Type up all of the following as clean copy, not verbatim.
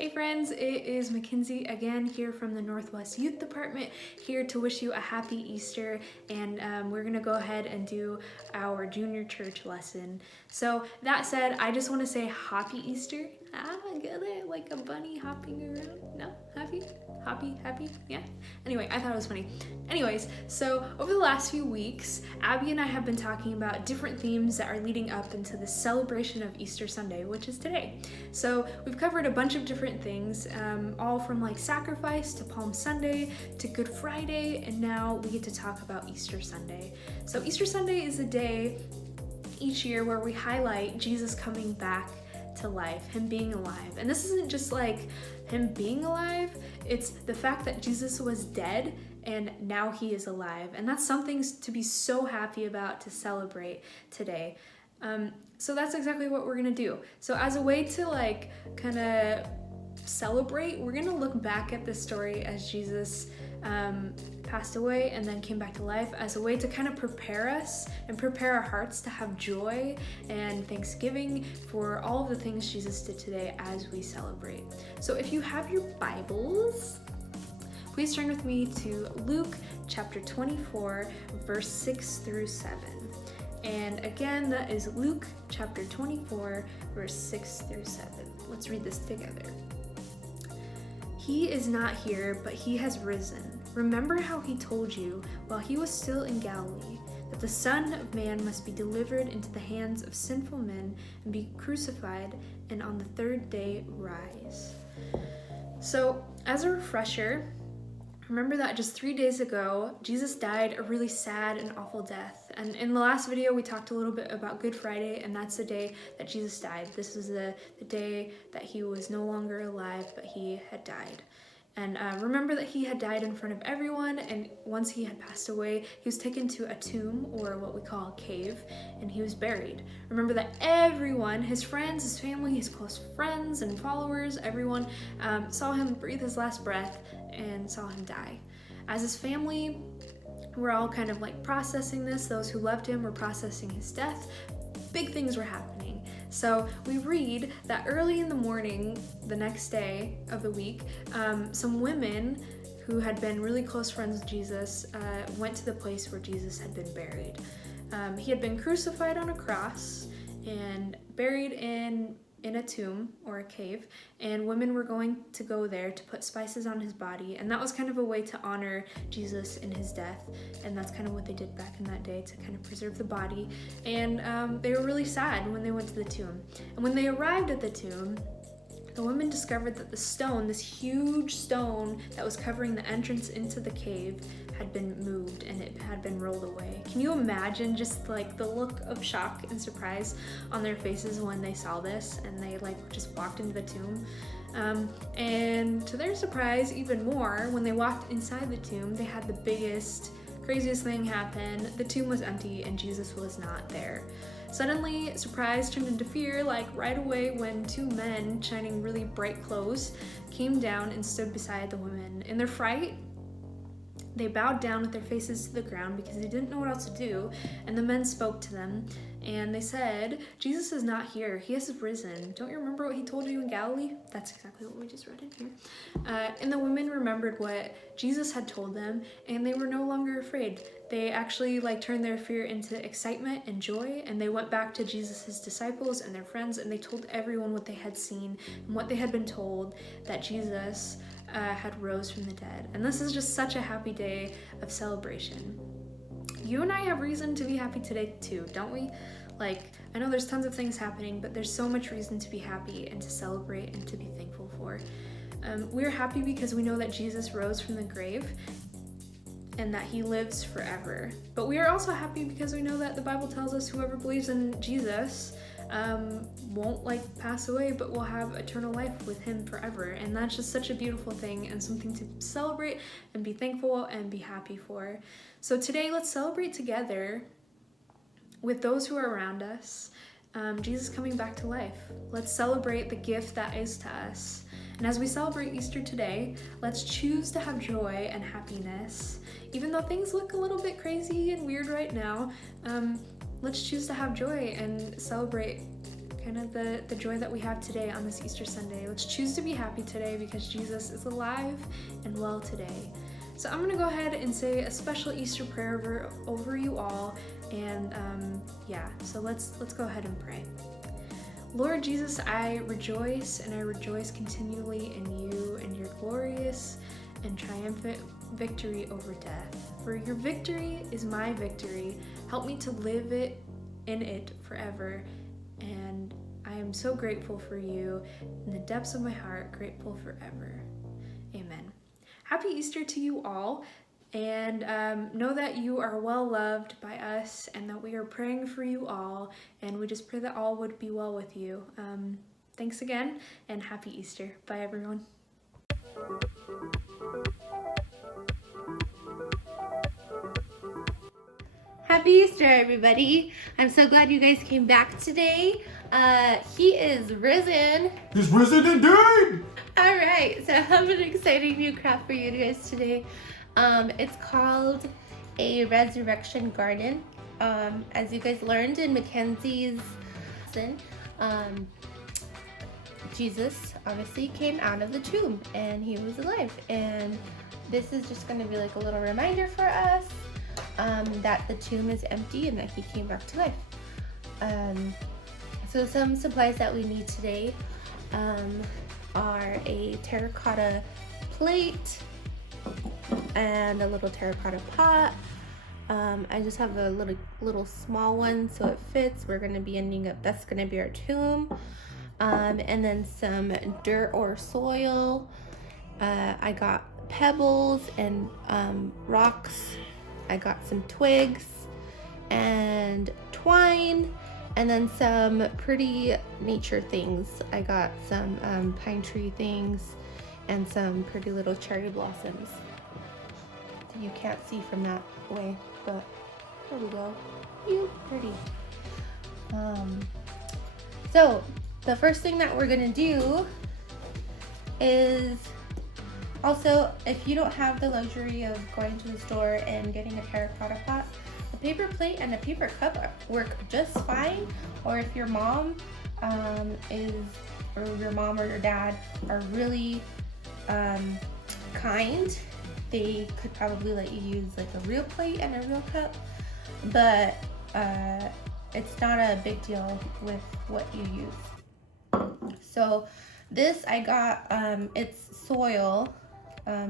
Hey friends, it is MacKenzie again here from the Northwest Youth Department, here to wish you a happy Easter, and we're gonna go ahead and do our junior church lesson. So that said, I just want to say happy Easter. Get it? Like a bunny hopping around? No? Happy? Happy? Yeah? Anyway, I thought it was funny. Anyways, so over the last few weeks, Abby and I have been talking about different themes that are leading up into the celebration of Easter Sunday, which is today. So we've covered a bunch of different things, all from like sacrifice to Palm Sunday to Good Friday, and now we get to talk about Easter Sunday. So Easter Sunday is a day each year where we highlight Jesus coming back to life, him being alive. And this isn't just like him being alive, it's the fact that Jesus was dead and now he is alive. And that's something to be so happy about, to celebrate today. So that's exactly what we're gonna do. So as a way to like kind of celebrate, we're gonna look back at this story as Jesus passed away and then came back to life, as a way to kind of prepare us and prepare our hearts to have joy and thanksgiving for all of the things Jesus did today as we celebrate. So if you have your Bibles, please turn with me to Luke chapter 24, verse 6 through 7. And again, that is Luke chapter 24, verse 6 through 7. Let's read this together. He is not here, but he has risen. Remember how he told you while he was still in Galilee that the Son of Man must be delivered into the hands of sinful men and be crucified, and on the third day rise. So, as a refresher, remember that just 3 days ago, Jesus died a really sad and awful death. And in the last video, we talked a little bit about Good Friday, and that's the day that Jesus died. This was the day that he was no longer alive, but he had died. And remember that he had died in front of everyone, and once he had passed away, he was taken to a tomb, or what we call a cave, and he was buried. Remember that everyone, his friends, his family, his close friends and followers, everyone saw him breathe his last breath and saw him die. As his family, we're all kind of like processing this. Those who loved him were processing his death. Big things were happening. So we read that early in the morning, the next day of the week, some women who had been really close friends with Jesus went to the place where Jesus had been buried. He had been crucified on a cross and buried in a tomb or a cave, and women were going to go there to put spices on his body, and that was kind of a way to honor Jesus in his death, and that's kind of what they did back in that day to kind of preserve the body. And they were really sad when they went to the tomb, and when they arrived at the tomb, the women discovered that the stone, this huge stone that was covering the entrance into the cave, had been moved and it had been rolled away. Can you imagine just like the look of shock and surprise on their faces when they saw this and they like just walked into the tomb? And to their surprise, even more, when they walked inside the tomb, they had the biggest, craziest thing happen. The tomb was empty and Jesus was not there. Suddenly, surprise turned into fear, like right away when two men shining really bright clothes came down and stood beside the women. In their fright, they bowed down with their faces to the ground because they didn't know what else to do, and the men spoke to them, and they said, Jesus is not here, he has risen. Don't you remember what he told you in Galilee? That's exactly what we just read in here. And the women remembered what Jesus had told them, and they were no longer afraid. They actually turned their fear into excitement and joy, and they went back to Jesus' disciples and their friends, and they told everyone what they had seen and what they had been told, that Jesus had rose from the dead. And this is just such a happy day of celebration. You and I have reason to be happy today too, don't we? I know there's tons of things happening, but there's so much reason to be happy and to celebrate and to be thankful for. We're happy because we know that Jesus rose from the grave and that he lives forever. But we are also happy because we know that the Bible tells us whoever believes in Jesus won't pass away, but will have eternal life with him forever. And that's just such a beautiful thing and something to celebrate and be thankful and be happy for. So today, let's celebrate together with those who are around us, Jesus coming back to life. Let's celebrate the gift that is to us. And as we celebrate Easter today, let's choose to have joy and happiness. Even though things look a little bit crazy and weird right now, let's choose to have joy and celebrate kind of the joy that we have today on this Easter Sunday. Let's choose to be happy today because Jesus is alive and well today. So I'm going to go ahead and say a special Easter prayer over you all. And so let's go ahead and pray. Lord Jesus, I rejoice and I rejoice continually in you and your glorious and triumphant victory over death. For your victory is my victory. Help me to live in it forever. And I am so grateful for you in the depths of my heart, grateful forever. Amen. Happy Easter to you all. And know that you are well loved by us and that we are praying for you all. And we just pray that all would be well with you. Thanks again and happy Easter. Bye, everyone. Happy Easter, everybody. I'm so glad you guys came back today. He is risen. He's risen indeed! All right, so I have an exciting new craft for you guys today. It's called a resurrection garden. As you guys learned in MacKenzie's lesson, Jesus obviously came out of the tomb and he was alive. And this is just going to be like a little reminder for us that the tomb is empty and that he came back to life. So some supplies that we need today are a terracotta plate and a little terracotta pot. I just have a little small one so it fits. We're going to be ending up, that's going to be our tomb. And then some dirt or soil. I got pebbles and rocks. I got some twigs and twine, and then some pretty nature things. I got some pine tree things and some pretty little cherry blossoms. You can't see from that way, but there we go. You pretty. So the first thing that we're gonna do is, also, if you don't have the luxury of going to the store and getting a terracotta pot, a paper plate and a paper cup work just fine. Or if your mom or your dad are really kind, they could probably let you use like a real plate and a real cup. But it's not a big deal with what you use. So this I got, it's soil.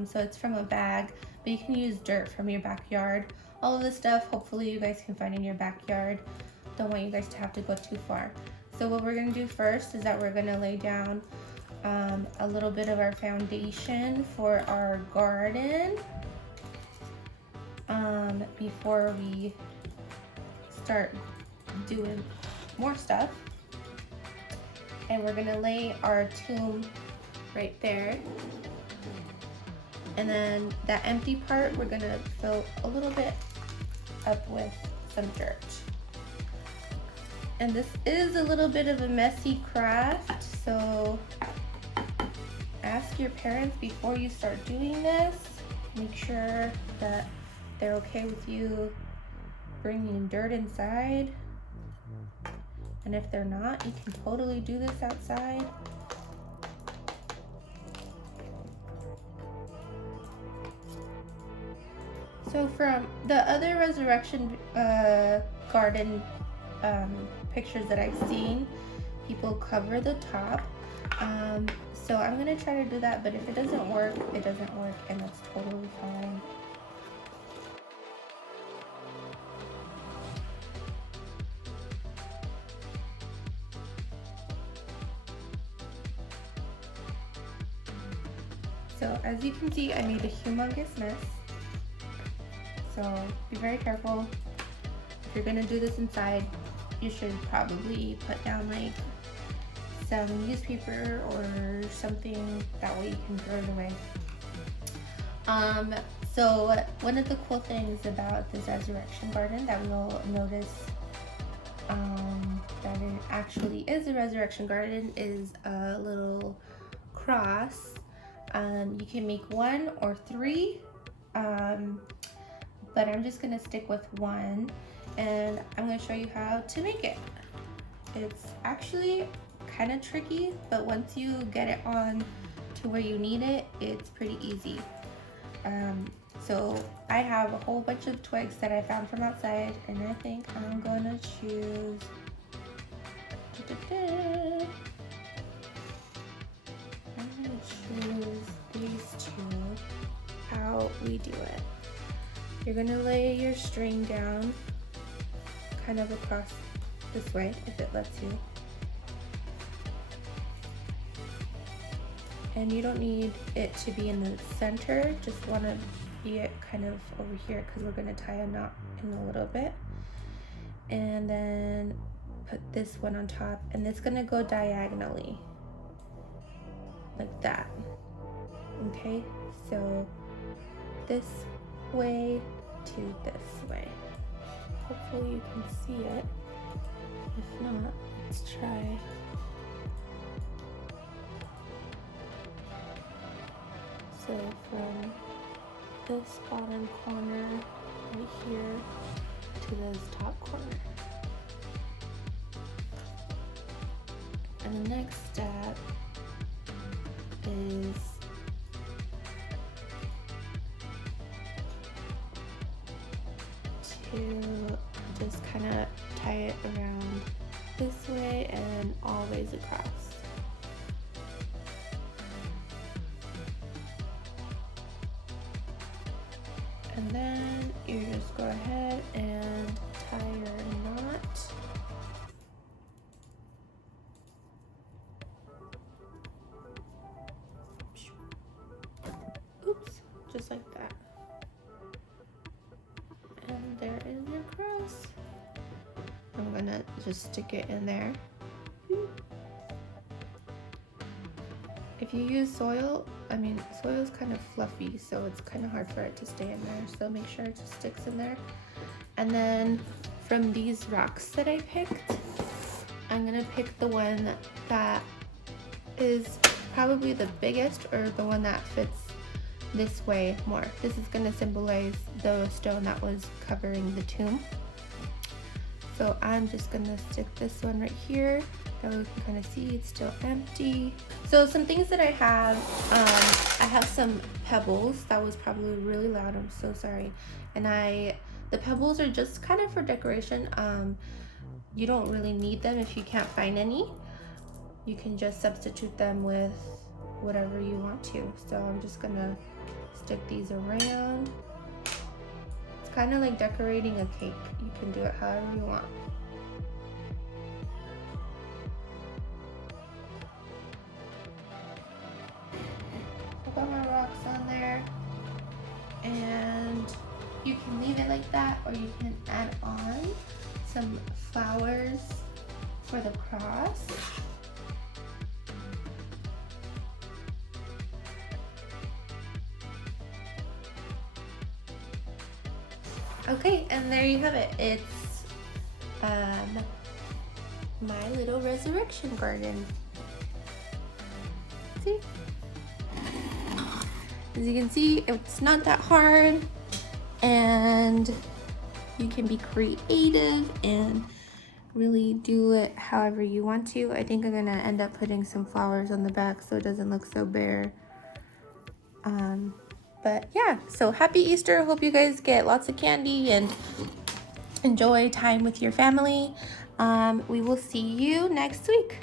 So it's from a bag, but you can use dirt from your backyard. All of this stuff, hopefully you guys can find in your backyard. Don't want you guys to have to go too far. So what we're gonna do first is that we're gonna lay down a little bit of our foundation for our garden before we start doing more stuff. And we're gonna lay our tomb right there. And then that empty part, we're gonna fill a little bit up with some dirt. And this is a little bit of a messy craft, so ask your parents before you start doing this. Make sure that they're okay with you bringing dirt inside. And if they're not, you can totally do this outside. So from the other resurrection garden pictures that I've seen, people cover the top. So I'm gonna try to do that, but if it doesn't work, it doesn't work, and that's totally fine. So as you can see, I made a humongous mess. So be very careful. If you're gonna do this inside, you should probably put down like some newspaper or something, that way you can throw it away. So one of the cool things about this resurrection garden that we'll notice that it actually is a resurrection garden is a little cross. You can make 1 or 3, but I'm just gonna stick with 1, and I'm gonna show you how to make it. It's actually kind of tricky, but once you get it on to where you need it, it's pretty easy. So I have a whole bunch of twigs that I found from outside, and I think I'm gonna choose these two. How we do it. You're gonna lay your string down kind of across this way if it lets you. And you don't need it to be in the center, just want to be it kind of over here because we're going to tie a knot in a little bit. And then put this one on top, and it's going to go diagonally like that. Okay, so this way to this way. Hopefully you can see it. If not, let's try. So from this bottom corner right here to this top corner. And the next step is to just kind of tie it around this way and all ways across. And then you just go ahead and tie your knot. Oops, just like that. And there is your cross. I'm gonna just stick it in there. If you use soil, soil is kind of fluffy, so it's kind of hard for it to stay in there. So make sure it just sticks in there. And then from these rocks that I picked, I'm gonna pick the one that is probably the biggest, or the one that fits this way more. This is gonna symbolize the stone that was covering the tomb. So I'm just gonna stick this one right here. That we can kind of see it's still empty. So some things that I have some pebbles. That was probably really loud, I'm so sorry. And the pebbles are just kind of for decoration. You don't really need them if you can't find any. You can just substitute them with whatever you want to. So I'm just gonna stick these around. It's kind of like decorating a cake. You can do it however you want. Got my rocks on there, and you can leave it like that, or you can add on some flowers for the cross. Okay, and there you have it. It's my little resurrection garden. See? As you can see, it's not that hard, and you can be creative and really do it however you want to. I think I'm gonna end up putting some flowers on the back so it doesn't look so bare. But yeah, so happy Easter. Hope you guys get lots of candy and enjoy time with your family. We will see you next week.